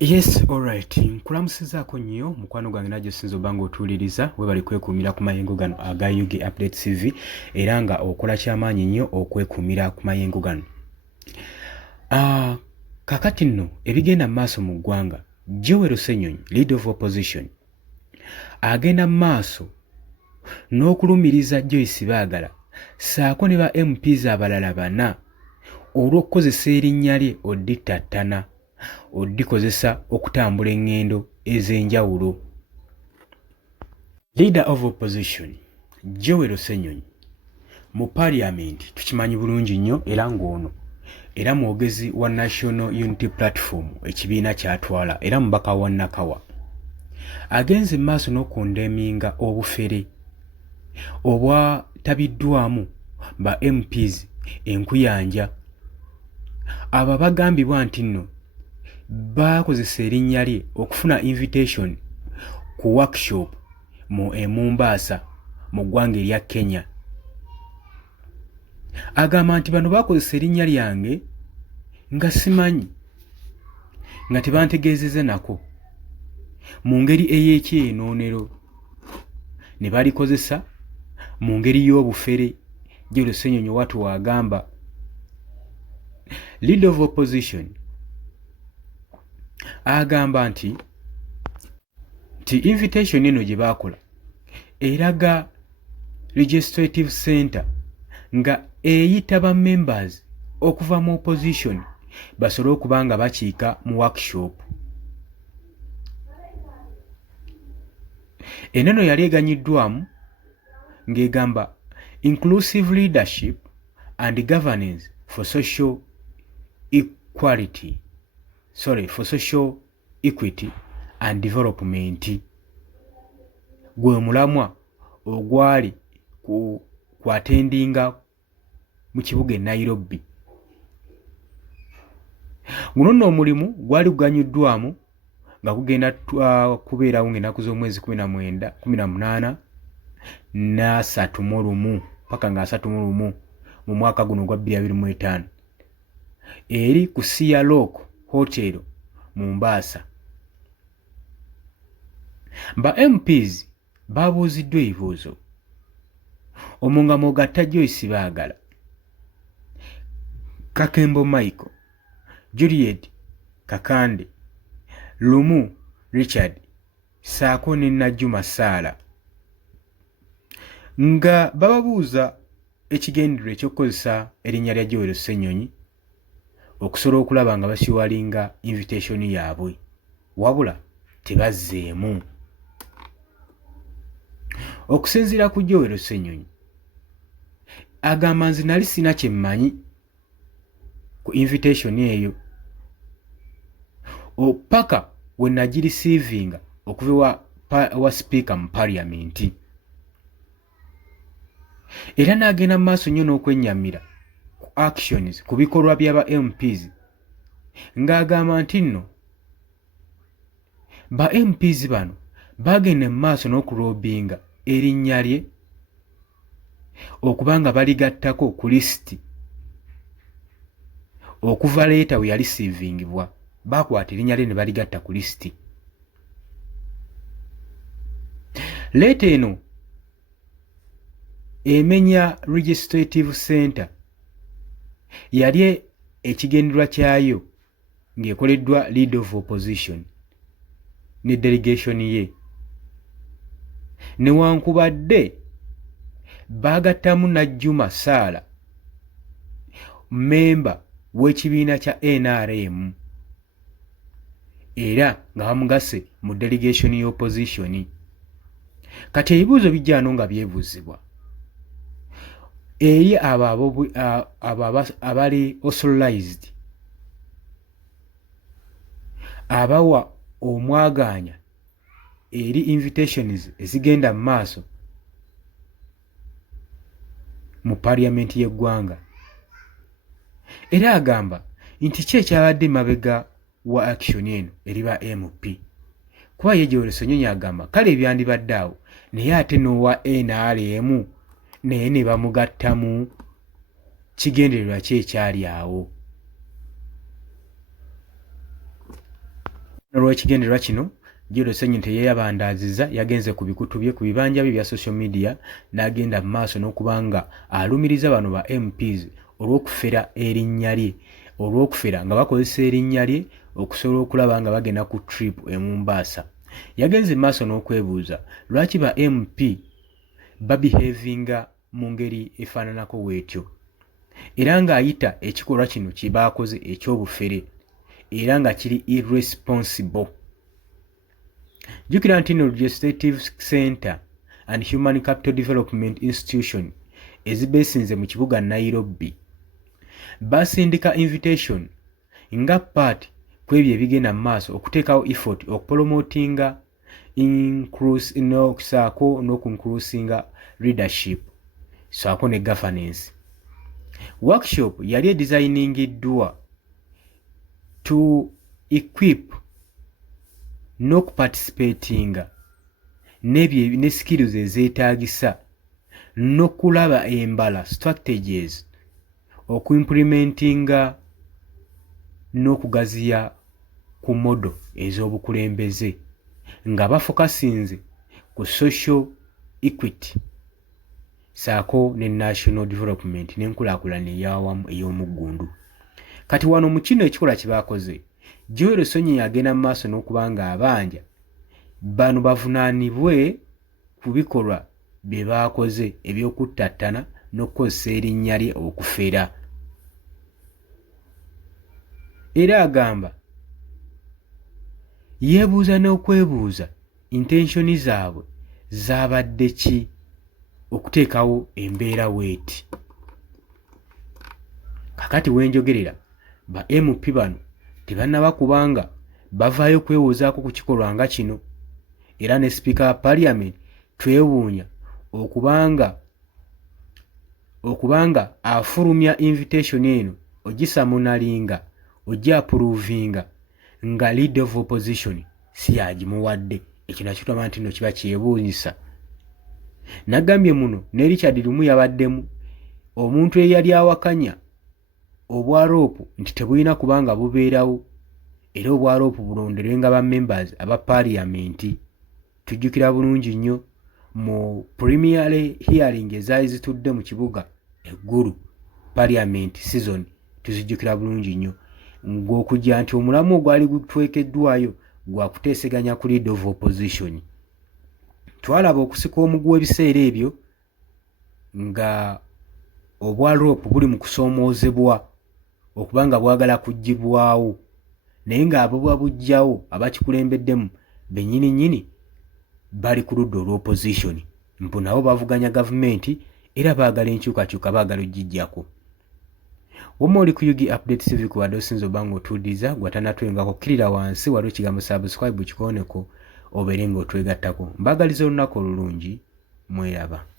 Yes, alright. Nkulamusizaako nnyo mukwano gwange najjo sinza obanga otuuliriza weebali kwekuumira ku mayengo gano aga UG Update TV era nga okola kyamaanyi nnyo okwekuumira ku mayengo gano. Kakati nno ebigenda mu maaso mu ggwanga, Joel Ssenyonyi, Leader of Opposition, agenda mu maaso n'okulumiriza Joyce Baagala ssaako ne ba MPs abalala 4 olw'okukozesa erinnya lye oddittattana oddikozesa okutambula eŋŋendo ez'enjawulo. Leader of Opposition Joel Ssenyonyi mu Parliament tukimanyi bulungi nnyo era ng'ono era mwogezi wa National Unity Platform ekibiina ky'atwala era mubaka wa Nakawa agenze mu maaso n'okundeeminga obufere obwatabiddwamu ba MPs enkuyanja abo bagambibwa nti nno baakozesa erinnya lye okufuna invitation ku workshop mu Mombasa mu ggwanga erya Kenya. Agamba nti bano baakozesa erinnya lyange nga simanyi nga tebantegeezezza nako mu ngeri ey'ekyenoonero ne balikozesa mu ngeri y'obufere. Joel Ssenyonyi watu wagamba Leader of Opposition agamba nti invitation eno gye baakola eraga legislative center nga eyita ba members okuva mu opposition basobole okuba nga bakiika mu workshop. Enono yali eganyiddwamu ng'egamba inclusive leadership and governance for social equity and development. Gwe mulamwa ogwali ku attendinga mu kibuga Nairobi. Guno nno omulimu gwali guganyuddwamu nga kugenda kubeerawo ng'ennaku z'omwezi 18 na 31 paka nga 31 mu mwaka guno gwa 2025 eri ku Sia Rock Hotel Mombasa. Ba MPs babuuziddwa ebibuuzo omwo nga mw'ogatta Joyce Baagala, Kakembo Michael, Juliet Kakande, Lumu Richard ssaako ne Najjuma Sarah nga bababuuza ekigendererwa eky'okukozesa erinnya lya Joel Ssenyonyi okusobola okulaba nga basiwalinga invitation yaabwe wabula tebazzeemu. Okusinziira ku Joel Ssenyonyi agamba nze nali sina kye mmanyi ku invitation eyo paka we nagirisiivinga okuva wa speaker mu Parliament. Era n'agenda mu maaso nnyo n'okwennyamira ku actions ku bikolwa by'aba MPs ng'agamba nti nno ba MPs bano bagenda mu maaso n'okuloobinga erinnya lye okuba nga baligattako ku lisiti okuva leeta we yalisiivingibwa bakwata erinnya lye ne baligatta ku lisiti. Leeta eno emenya legislative center yali ekigendererwa kyayo ng'ekoleddwa Leader of Opposition ne delegation ye newankubadde baagattamu Najjuma Sarah memba w'ekibiina kya NRM era nga bamugase mu delegation y'opposition. Kati ebibuuzo bijjaano nga byebuuzibwa eri abo abali authorized abawa omwagaanya eri invitations ezigenda mu maaso mu Parliament y'eggwanga. Era agamba nti ki ekyabadde mabega wa action eno eri ba MP kuba ye Joel Ssenyonyi agamba kale ebyandibadde awo naye ate n'owa NRM naye ne bamugattamu kigendererwa ki ekyali awo. olw'ekigendererwa kino Joe Lusenyo teyeeyabandaaziza yagenze ku bikutu bye ku bibanja bye bya social media n'agenda mu maaso n'okuba nga alumiriza bano ba MPs olw'okufera erinnya lye olw'okufera nga bakozesa erinnya lye okusobola okulaba nga bagenda ku trip e Mombasa. Yagenze mu maaso n'okwebuuza lwaki ba MP babehavinga mu ngeri efaananako bw'etyo era ng'ayita ekikolwa kino kye baakoze eky'obufere era nga kiri irresponsible. Jjukira nti Legislative Center and Human Capital Development Institution ezibeesinze mu kibuga Nairobi basindika invitation nga part ku ebyo ebigenda mu maaso okuteekawo effort okupromotinga saako n'okuinclusinga leadership saako ne governance. Workshop yali edesigningiddwa to equip n'okuparticipatinga ne skills ezeetaagisa n'okulaba embala strategies okuimplementinga n'okugaziya ku modo ez'obukulembeze nga bafokasinze ku social equity saako ne national development n'enkulaakulana ey'awamu ey'omuggundu. Kati wano mu kino ekikola kye baakoze Joe Lusenyo yagenda mu maaso n'okuba nga abanja bano bavunaanibwe ku bikolwa bye baakoze eby'okuttattana n'okukozesa erinnya lye okufera. Era agamba yeebuuza n'okwebuuza intensioni zaabwe zaabadde ki okuteekawo embeera weeti. Kakati wenjogerera ba MP bano tebannaba kubanga bavaayo kwewozaako ku kikolwa nga kino era ne Speaker wa Parliament twewuunya okubanga afulumya invitation eno ogisamunalinga ogiapprovinga nga leader of opposition si yagimuwadde. Ekyo nakyo tugamba nti nno kiba kyebuunyisa. Nagambye muno ne Richard Lumu yabaddemu omuntu eyali awakanya obwaroopu nti tebulina kubanga bubeerawo era obwaroopu bulonderwenga ba members aba parliament. Tujjukira bulungi nnyo mu preliminary hearing ezaali zitudde mu kibuga eggulu parliament season tuzijjukira bulungi nnyo ng'okujja nti omulamu ogwali gutwekeddwayo gwa kuteeseganya ku leader of opposition. Twalaba okusika omugwa ebiseera ebyo nga obwaroopu buli mu kusoomoozebwa okubanga bwagala kuggyibwawo naye ng'abo bwabugjawo abakikulembeddemu bennyini bali ku ludda olw'opposition mbu nabo bavuganya gavumenti era baagala enkyukakyuka baagala ogijjako. Wamma oli ku UG Update TV ku wadde osinza oba ng'otuudiza gwatanatwengako kkirira wansi waliwo ekigambo subscribe kikooneko obeere ng'otwegattako. Mbaagaliza olunaku olulungi mweraba.